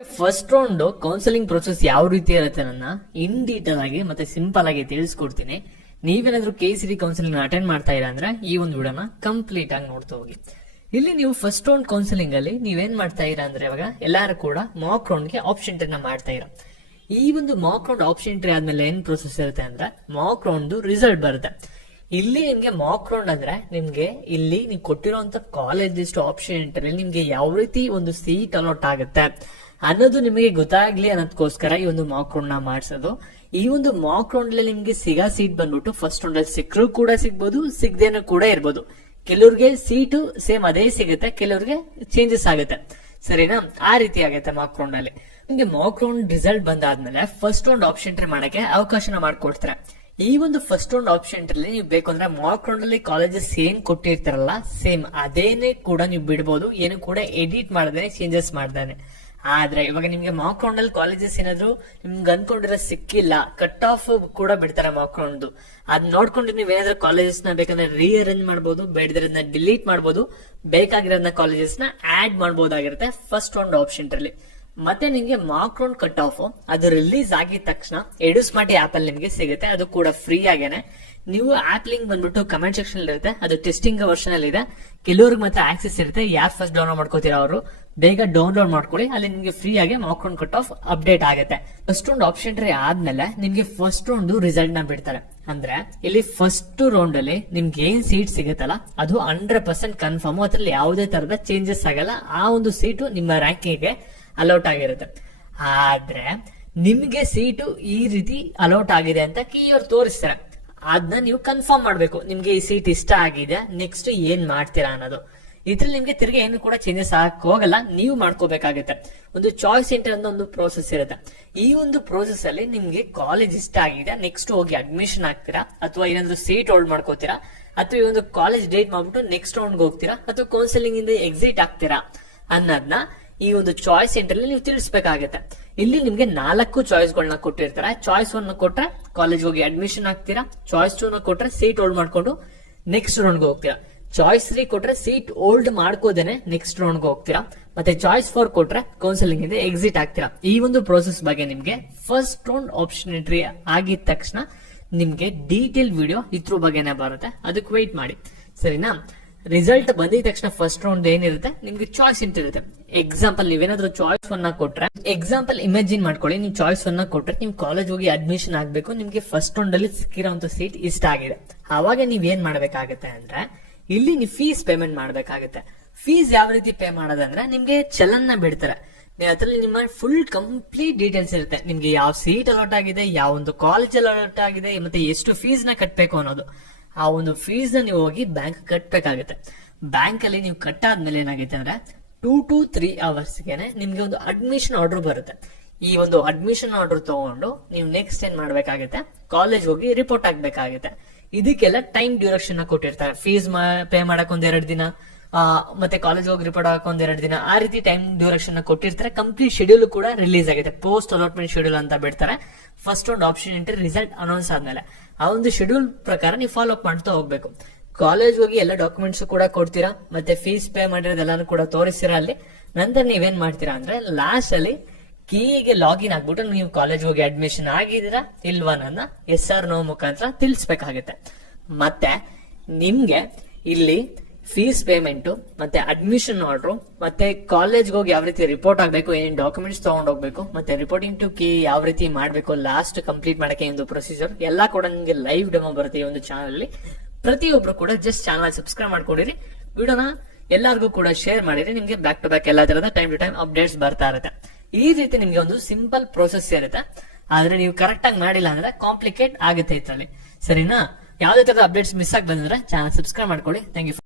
First round counselling process ಯಾವ ರೀತಿ ಇರುತ್ತೆ ನನ್ನ ಇನ್ ಡೀಟೇಲ್ ಆಗಿ ಮತ್ತೆ ಸಿಂಪಲ್ ಆಗಿ ತಿಳಿಸ್ಕೊಡ್ತೀನಿ. ನೀವೇನಾದ್ರೂ KCD ಕೌನ್ಸಿಲಿಂಗ್ ಅಟೆಂಡ್ ಮಾಡ್ತಾ ಇರ ಅಂದ್ರೆ ಈ ಒಂದು ವಿಡಿಯೋನ ಕಂಪ್ಲೀಟ್ ಆಗಿ ನೋಡ್ತಾ ಹೋಗಿ. ಇಲ್ಲಿ ನೀವು ಫಸ್ಟ್ ರೌಂಡ್ ಕೌನ್ಸಿಲಿಂಗ್ ಅಲ್ಲಿ ನೀವೇನ್ ಮಾಡ್ತಾ ಇರ ಅಂದ್ರೆ ಇವಾಗ ಎಲ್ಲಾರು ಕೂಡ ಮಾಕ್ ರೌಂಡ್ ಗೆ ಆಪ್ಷನ್ ಎಂಟ್ರಿನ ಮಾಡ್ತಾ ಇರ. ಈ ಒಂದು ಮಾಕ್ ರೌಂಡ್ ಆಪ್ಷನ್ ಎಂಟ್ರಿ ಆದ್ಮೇಲೆ ಏನ್ ಪ್ರೊಸೆಸ್ ಇರುತ್ತೆ ಅಂದ್ರೆ ಮಾಕ್ ರೌಂಡ್ ರಿಸಲ್ಟ್ ಬರುತ್ತೆ. ಇಲ್ಲಿ ನಿಮ್ಗೆ ಮಾಕ್ ರೌಂಡ್ ಅಂದ್ರೆ ನಿಮ್ಗೆ ಇಲ್ಲಿ ನೀವು ಕೊಟ್ಟಿರುವಂತ ಕಾಲೇಜ್ ಲಿಸ್ಟ್ ಆಪ್ಷನ್ ಎಂಟ್ರಿ ನಿಮ್ಗೆ ಯಾವ ರೀತಿ ಒಂದು ಸೀಟ್ ಅಲಾಟ್ ಆಗುತ್ತೆ ಅನ್ನೋದು ನಿಮಗೆ ಗೊತ್ತಾಗ್ಲಿ ಅನ್ನೋದಕ್ಕೋಸ್ಕರ ಈ ಒಂದು ಮಾಕ್ ರೌಂಡ್ ನ ಮಾಡಿಸೋದು. ಈ ಒಂದು ಮಾಕ್ ರೌಂಡ್ ಅಲ್ಲಿ ನಿಮ್ಗೆ ಸಿಗೋ ಸೀಟ್ ಬಂದ್ಬಿಟ್ಟು ಫಸ್ಟ್ ರೌಂಡ್ ಅಲ್ಲಿ ಸಿಕ್ಕರು ಕೂಡ ಸಿಗ್ಬೋದು, ಸಿಗದೇನೂ ಕೂಡ ಇರ್ಬೋದು. ಕೆಲವ್ರಿಗೆ ಸೀಟು ಸೇಮ್ ಅದೇ ಸಿಗುತ್ತೆ, ಕೆಲವ್ರಿಗೆ ಚೇಂಜಸ್ ಆಗುತ್ತೆ. ಸರಿನಾ? ಆ ರೀತಿ ಆಗುತ್ತೆ ಮಾಕ್ ರೌಂಡ್ ಅಲ್ಲಿ. ನಿಮ್ಗೆ ಮಾಕ್ ರೌಂಡ್ ರಿಸಲ್ಟ್ ಬಂದಾದ್ಮೇಲೆ ಫಸ್ಟ್ ರೌಂಡ್ ಆಪ್ಷನ್ ಎಂಟ್ರಿ ಮಾಡಕ್ಕೆ ಅವಕಾಶನ ಮಾಡ್ಕೊಡ್ತಾರೆ. ಈ ಒಂದು ಫಸ್ಟ್ ರೌಂಡ್ ಆಪ್ಷನ್ ಎಂಟ್ರಿ ನೀವು ಬೇಕು ಅಂದ್ರೆ ಮಾಕ್ ರೌಂಡ್ ಅಲ್ಲಿ ಕಾಲೇಜಸ್ ಏನ್ ಕೊಟ್ಟಿರ್ತಾರಲ್ಲ ಸೇಮ್ ಅದೇನೆ ಕೂಡ ನೀವು ಬಿಡಬಹುದು, ಏನು ಕೂಡ ಎಡಿಟ್ ಮಾಡದೇನೆ ಚೇಂಜಸ್ ಮಾಡ್ದಾನೆ. ಆದ್ರೆ ಇವಾಗ ನಿಮ್ಗೆ ಮಾಕ್ ರೌಂಡ್ ಅಲ್ಲಿ ಕಾಲೇಜಸ್ ಏನಾದ್ರು ನಿಮ್ಗೆ ಅನ್ಕೊಂಡಿರೋ ಸಿಕ್ಕಿಲ್ಲ, ಕಟ್ ಆಫ್ ಕೂಡ ಬಿಡ್ತಾರೆ ಮಾಕ್ ರೌಂಡ್. ಅದ್ ನೋಡ್ಕೊಂಡು ನೀವ್ ಏನಾದ್ರೂ ಕಾಲೇಜಸ್ ನ ಬೇಕಂದ್ರೆ ರೀಅರೇಂಜ್ ಮಾಡಬಹುದು, ಬೇಡದಿರೋದನ್ನ ಡಿಲೀಟ್ ಮಾಡಬಹುದು, ಬೇಕಾಗಿರೋದನ್ನ ಕಾಲೇಜಸ್ ನ ಆಡ್ ಮಾಡಬಹುದಾಗಿರುತ್ತೆ ಫಸ್ಟ್ ರೌಂಡ್ ಆಪ್ಷನ್ ಅಲ್ಲಿ. ಮತ್ತೆ ನಿಮ್ಗೆ ಮಾಕ್ ರೌಂಡ್ ಕಟ್ ಆಫ್ ಅದು ರಿಲೀಸ್ ಆಗಿದ ತಕ್ಷಣ ಎಡುಸ್ಮಾರ್ಟ್ ಆಪ್ ಅಲ್ಲಿ ನಿಮ್ಗೆ ಸಿಗುತ್ತೆ, ಅದು ಕೂಡ ಫ್ರೀ ಆಗೇನೆ. ನೀವು ಆಪ್ ಲಿಂಕ್ ಬಂದ್ಬಿಟ್ಟು ಕಮೆಂಟ್ ಸೆಕ್ಷನ್ ಅಲ್ಲಿ ಇರುತ್ತೆ, ಅದು ಟೆಸ್ಟಿಂಗ್ ವರ್ಷನ್ ಅಲ್ಲಿ ಇದೆ. ಕೆಲವ್ರಿಗೆ ಮಾತ್ರ ಆಕ್ಸೆಸ್ ಇರುತ್ತೆ, ಯಾರು ಫಸ್ಟ್ ಡೌನ್ಲೋಡ್ ಮಾಡ್ಕೋತೀರಾ ಅವರು ಬೇಗ ಡೌನ್ಲೋಡ್ ಮಾಡ್ಕೊಳ್ಳಿ, ಅಲ್ಲಿ ನಿಮ್ಗೆ ಫ್ರೀ ಆಗಿ Mach round cut off update ಆಗುತ್ತೆ. ಫಸ್ಟ್ ರೌಂಡ್ ಆಪ್ಷನ್ ಎಂಟ್ರಿ ಆದ್ಮೇಲೆ ನಿಮ್ಗೆ ಫಸ್ಟ್ ರೌಂಡ್ ರಿಸಲ್ಟ್ ನ ಬಿಡ್ತಾರೆ. ಅಂದ್ರೆ ಇಲ್ಲಿ ಫಸ್ಟ್ ರೌಂಡ್ ಅಲ್ಲಿ ನಿಮ್ಗೆ ಏನ್ ಸೀಟ್ ಸಿಗುತ್ತಲ್ಲ ಅದು 100% ಕನ್ಫರ್ಮ್, ಅದ್ರಲ್ಲಿ ಯಾವುದೇ ತರದ ಚೇಂಜಸ್ ಆಗಲ್ಲ. ಆ ಒಂದು ಸೀಟು ನಿಮ್ಮ ರ್ಯಾಂಕಿಂಗ್ ಅಲೌಟ್ ಆಗಿರುತ್ತೆ. ಆದ್ರೆ ನಿಮ್ಗೆ ಸೀಟು ಈ ರೀತಿ ಅಲೌಟ್ ಆಗಿದೆ ಅಂತ ಕೀಯವ್ರು ತೋರಿಸ್ತಾರೆ, ಅದನ್ನ ನೀವು ಕನ್ಫರ್ಮ್ ಮಾಡ್ಬೇಕು. ನಿಮ್ಗೆ ಈ ಸೀಟ್ ಇಷ್ಟ ಆಗಿದೆ, ನೆಕ್ಸ್ಟ್ ಏನ್ ಮಾಡ್ತೀರಾ ಅನ್ನೋದು. ಇದ್ರಲ್ಲಿ ನಿಮ್ಗೆ ತಿರ್ಗಿ ಏನು ಕೂಡ ಚೇಂಜಸ್ ಆಗಕ್ ಹೋಗಲ್ಲ, ನೀವು ಮಾಡ್ಕೋಬೇಕಾಗುತ್ತೆ. ಒಂದು ಚಾಯ್ಸ್ ಎಂಟ್ರಿ ಅನ್ನೋ ಒಂದು ಪ್ರೋಸೆಸ್ ಇರುತ್ತೆ. ಈ ಒಂದು ಪ್ರೋಸೆಸ್ ಅಲ್ಲಿ ನಿಮ್ಗೆ ಕಾಲೇಜ್ ಇಷ್ಟ ಆಗಿದೆ, ನೆಕ್ಸ್ಟ್ ಹೋಗಿ ಅಡ್ಮಿಷನ್ ಆಗ್ತೀರಾ, ಅಥವಾ ಏನಾದ್ರು ಸೀಟ್ ಹೋಲ್ಡ್ ಮಾಡ್ಕೋತೀರಾ, ಅಥವಾ ಈ ಒಂದು ಕಾಲೇಜ್ ಡೇಟ್ ಮಾಡ್ಬಿಟ್ಟು ನೆಕ್ಸ್ಟ್ ರೌಂಡ್ ಹೋಗ್ತೀರಾ, ಅಥವಾ ಕೌನ್ಸಿಲಿಂಗ್ ಇಂದ ಎಕ್ಸಿಟ್ ಆಗ್ತೀರಾ ಅನ್ನೋದನ್ನ ಈ ಒಂದು ಚಾಯ್ಸ್ ಸೆಂಟರ್ ನೀವು ತಿಳಿಸಬೇಕಾಗುತ್ತೆ. ಇಲ್ಲಿ ನಿಮ್ಗೆ 4 ಚಾಯ್ಸ್ ಗಳನ್ನ ಕೊಟ್ಟಿರ್ತಾರೆ. ಚಾಯ್ಸ್ 1 ಕೊಟ್ರೆ ಕಾಲೇಜ್ ಹೋಗಿ ಅಡ್ಮಿಷನ್ ಆಗ್ತೀರಾ, ಚಾಯ್ಸ್ 2 ಕೊಟ್ರೆ ಸೀಟ್ ಹೋಲ್ಡ್ ಮಾಡ್ಕೊಂಡು ನೆಕ್ಸ್ಟ್ ರೌಂಡ್ ಹೋಗ್ತೀರಾ, ಚಾಯ್ಸ್ 3 ಕೊಟ್ರೆ ಸೀಟ್ ಹೋಲ್ಡ್ ಮಾಡ್ಕೋದೇನೆ ನೆಕ್ಸ್ಟ್ ರೌಂಡ್ ಹೋಗ್ತೀರಾ, ಮತ್ತೆ ಚಾಯ್ಸ್ 4 ಕೊಟ್ರೆ ಕೌನ್ಸಿಲಿಂಗ್ ಇಂದ ಎಕ್ಸಿಟ್ ಆಗ್ತೀರಾ. ಈ ಒಂದು ಪ್ರೋಸೆಸ್ ಬಗ್ಗೆ ನಿಮ್ಗೆ ಫಸ್ಟ್ ರೌಂಡ್ ಆಪ್ಷನ್ ಎಂಟ್ರಿ ಆಗಿದ ತಕ್ಷಣ ನಿಮ್ಗೆ ಡೀಟೇಲ್ ವಿಡಿಯೋ ಇದ್ರ ಬಗ್ಗೆನೇ ಬರುತ್ತೆ, ಅದಕ್ಕೆ ವೆಯ್ಟ್ ಮಾಡಿ. ಸರಿನಾ? ರಿಸಲ್ಟ್ ಬಂದಿದ ತಕ್ಷಣ ಫಸ್ಟ್ ರೌಂಡ್ ಏನಿರುತ್ತೆ ನಿಮ್ಗೆ ಚಾಯ್ಸ್ ಎಂಟ್ರಿ ಇರುತ್ತೆ. ಎಕ್ಸಾಂಪಲ್ ನೀವೇನಾದ್ರೂ ಚಾಯ್ಸ್ 1 ಕೊಟ್ರೆ, ಎಕ್ಸಾಂಪಲ್ ಇಮ್ಯಾಜಿನ್ ಮಾಡ್ಕೊಳ್ಳಿ, ನೀವು ಚಾಯ್ಸ್ 1 ಕೊಟ್ರೆ ನಿಮ್ ಕಾಲೇಜ್ ಹೋಗಿ ಅಡ್ಮಿಷನ್ ಆಗ್ಬೇಕು, ನಿಮ್ಗೆ ಫಸ್ಟ್ ರೌಂಡ್ ಅಲ್ಲಿ ಸಿಕ್ಕಿರೋಂತ ಸೀಟ್ ಇಷ್ಟ ಆಗಿದೆ. ಅವಾಗ ನೀವ್ ಏನ್ ಮಾಡ್ಬೇಕಾಗತ್ತೆ ಅಂದ್ರೆ ಇಲ್ಲಿ ನೀವು ಫೀಸ್ ಪೇಮೆಂಟ್ ಮಾಡ್ಬೇಕಾಗತ್ತೆ. ಫೀಸ್ ಯಾವ ರೀತಿ ಪೇ ಮಾಡೋದಂದ್ರೆ ನಿಮ್ಗೆ ಚಲನ್ನ ಬಿಡ್ತಾರೆ, ಅದ್ರಲ್ಲಿ ನಿಮ್ಮ ಫುಲ್ ಕಂಪ್ಲೀಟ್ ಡೀಟೇಲ್ಸ್ ಇರುತ್ತೆ. ನಿಮ್ಗೆ ಯಾವ ಸೀಟ್ ಅಲಾಟ್ ಆಗಿದೆ, ಯಾವ ಒಂದು ಕಾಲೇಜ್ ಅಲಾಟ್ ಆಗಿದೆ, ಮತ್ತೆ ಎಷ್ಟು ಫೀಸ್ ನ ಕಟ್ಬೇಕು ಅನ್ನೋದು. ಆ ಒಂದು ಫೀಸ್ ನ ನೀವು ಹೋಗಿ ಬ್ಯಾಂಕ್ ಕಟ್ಬೇಕಾಗುತ್ತೆ. ಬ್ಯಾಂಕ್ ಅಲ್ಲಿ ನೀವು ಕಟ್ಟಾದ್ಮೇಲೆ ಏನಾಗುತ್ತೆ ಅಂದ್ರೆ 2 to 3 hours ಗೆನೆ ನಿಮ್ಗೆ ಒಂದು ಅಡ್ಮಿಷನ್ ಆರ್ಡರ್ ಬರುತ್ತೆ. ಈ ಒಂದು ಅಡ್ಮಿಷನ್ ಆರ್ಡರ್ ತಗೊಂಡು ನೀವು ನೆಕ್ಸ್ಟ್ ಏನ್ ಮಾಡ್ಬೇಕಾಗುತ್ತೆ, ಕಾಲೇಜ್ ಹೋಗಿ ರಿಪೋರ್ಟ್ ಆಗ್ಬೇಕಾಗುತ್ತೆ. ಇದಕ್ಕೆಲ್ಲ ಟೈಮ್ ಡ್ಯೂರೇಷನ್ ಕೊಟ್ಟಿರ್ತಾರೆ. ಫೀಸ್ ಪೇ ಮಾಡಕ್ 1-2 ದಿನ, ಮತ್ತೆ ಕಾಲೇಜ್ ಹೋಗಿ ರಿಪೋರ್ಟ್ ಆಗಕ್ 1-2 ದಿನ, ಆ ರೀತಿ ಟೈಮ್ ಡ್ಯೂರೇಷನ್ ಕೊಟ್ಟಿರ್ತಾರೆ. ಕಂಪ್ಲೀಟ್ ಶೆಡ್ಯೂಲ್ ಕೂಡ ರಿಲೀಸ್ ಆಗಿದೆ, ಪೋಸ್ಟ್ ಅಲಾಟ್ಮೆಂಟ್ ಶೆಡ್ಯೂಲ್ ಅಂತ ಬಿಡ್ತಾರೆ. ಫಸ್ಟ್ ಒಂದು ಆಪ್ಷನ್ ಎಂಟ್ರಿ ರಿಸಲ್ಟ್ ಅನೌನ್ಸ್ ಆದ್ಮೇಲೆ ಆ ಒಂದು ಶೆಡ್ಯೂಲ್ ಪ್ರಕಾರ ನೀವು ಫಾಲೋ ಅಪ್ ಮಾಡ್ತಾ ಹೋಗ್ಬೇಕು. ಕಾಲೇಜ್ ಹೋಗಿ ಎಲ್ಲ ಡಾಕ್ಯುಮೆಂಟ್ಸ್ ಕೂಡ ಕೊಡ್ತೀರಾ, ಮತ್ತೆ ಫೀಸ್ ಪೇ ಮಾಡಿರೋದೆಲ್ಲಾನು ಕೂಡ ತೋರಿಸ್ತೀರಾ ಅಲ್ಲಿ. ನಂತರ ನೀವೇನ್ ಮಾಡ್ತೀರಾ ಅಂದ್ರೆ ಲಾಸ್ಟ್ ಅಲ್ಲಿ ಕೀಗೆ ಲಾಗಿನ್ ಆಗ್ಬಿಟ್ಟು ನೀವು ಕಾಲೇಜ್ ಹೋಗಿ ಅಡ್ಮಿಷನ್ ಆಗಿದ್ದೀರಾ ಇಲ್ವಾ ನನ್ನ SR/No ಮುಖಾಂತರ ತಿಳಿಸ್ಬೇಕಾಗುತ್ತೆ. ಮತ್ತೆ ನಿಮ್ಗೆ ಇಲ್ಲಿ ಫೀಸ್ ಪೇಮೆಂಟ್, ಮತ್ತೆ ಅಡ್ಮಿಷನ್ ಆರ್ಡರ್, ಮತ್ತೆ ಕಾಲೇಜ್ ಹೋಗಿ ಯಾವ ರೀತಿ ರಿಪೋರ್ಟ್ ಆಗ್ಬೇಕು, ಏನ್ ಡಾಕ್ಯುಮೆಂಟ್ಸ್ ತಗೊಂಡ್ ಹೋಗ್ಬೇಕು, ಮತ್ತೆ ರಿಪೋರ್ಟಿಂಗ್ ಟು ಕೀ ಯಾವ ರೀತಿ ಮಾಡ್ಬೇಕು, ಲಾಸ್ಟ್ ಕಂಪ್ಲೀಟ್ ಮಾಡಕ್ಕೆ ಒಂದು ಪ್ರೊಸೀಜರ್ ಎಲ್ಲಾ ಕೂಡ ನಿಮ್ಗೆ ಲೈವ್ ಡೆಮೋ ಬರುತ್ತೆ ಈ ಒಂದು ಚಾನಲ್ ಅಲ್ಲಿ. ಪ್ರತಿಯೊಬ್ರು ಕೂಡ ಜಸ್ಟ್ ಚಾನಲ್ ಸಬ್ಸ್ಕ್ರೈಬ್ ಮಾಡ್ಕೊಂಡಿರಿ, ವಿಡಿಯೋನ ಎಲ್ಲರಿಗೂ ಕೂಡ ಶೇರ್ ಮಾಡಿರಿ, ನಿಮ್ಗೆ ಬ್ಯಾಕ್ ಟು ಬ್ಯಾಕ್ ಎಲ್ಲಾ ತರದ ಟೈಮ್ ಟು ಟೈಮ್ ಅಪ್ಡೇಟ್ಸ್ ಬರ್ತಾ ಇರುತ್ತೆ. ಈ ರೀತಿ ನಿಮ್ಗೆ ಒಂದು ಸಿಂಪಲ್ ಪ್ರೋಸೆಸ್ ಇರುತ್ತೆ. ಆದ್ರೆ ನೀವು ಕರೆಕ್ಟ್ ಆಗಿ ಮಾಡಿಲ್ಲ ಅಂದ್ರೆ ಕಾಂಪ್ಲಿಕೇಟ್ ಆಗುತ್ತೆ ಇದ್ರಲ್ಲಿ. ಸರಿನಾ? ಯಾವ್ದೇ ತರದ ಅಪ್ಡೇಟ್ಸ್ ಮಿಸ್ ಆಗಿ ಬಂದ್ರೆ ಚಾನಲ್ ಸಬ್ಸ್ಕ್ರೈಬ್ ಮಾಡ್ಕೊಳ್ಳಿ. Thank you.